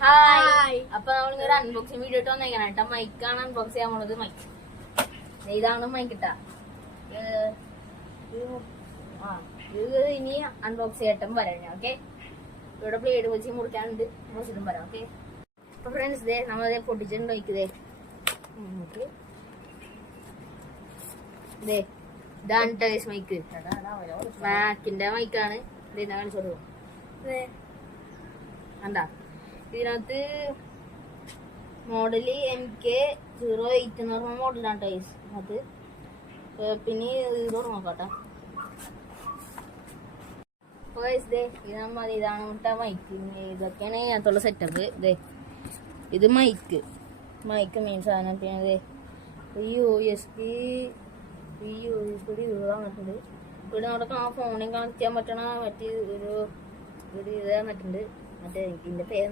Hi. അപ്പൊ നമ്മളിങ്ങനെ unboxing video ഇട്ട് വന്നേക്കണം കേട്ടോ. മൈക്കാണ് അൺബോക്സ് ചെയ്യാൻ പോണത്. മൈക്ക് ഇതാണ് മൈക്കിട്ടാ. ഇത് ഇനി അൺബോക്സ് ചെയ്യട്ടും വരാം. ഓക്കെ, ഇവിടെ ബ്ലേഡ് വെച്ച് മുറിക്കാനുണ്ട്, മുറിച്ചിട്ടും വരാം. ഓക്കെ, അപ്പൊ ഫ്രണ്ട്സ് ദേ നമ്മളതേ പൊട്ടിച്ചിട്ടുണ്ട് മൈക്ക്. ഇതാണ് ടേസ് മൈക്ക്, മാക്കിന്റെ മൈക്കാണ്. ഇത് കാണിച്ചോളൂ. കണ്ടാ, ഇതിനകത്ത് മോഡല് MK08 എന്ന് പറഞ്ഞ മോഡലാണ് ടൈസ്. അത് പിന്നെ ഇത് നോക്കട്ടെ. ഇതാണ് മുട്ട മൈക്ക്. ഇതൊക്കെയാണ് ഇതിനകത്തുള്ള സെറ്റപ്പ്. ഇത് മൈക്ക് മെയിൻ സാധനം. പിന്നെ USB വന്നിട്ടുണ്ട്. ഇവിടെ നമ്മുടെ ഫോണിൽ കണക്ട് ചെയ്യാൻ പറ്റണ മറ്റേ ഒരു ഇത് തന്നിട്ടുണ്ട്. മറ്റേ ഇതിന്റെ പേര്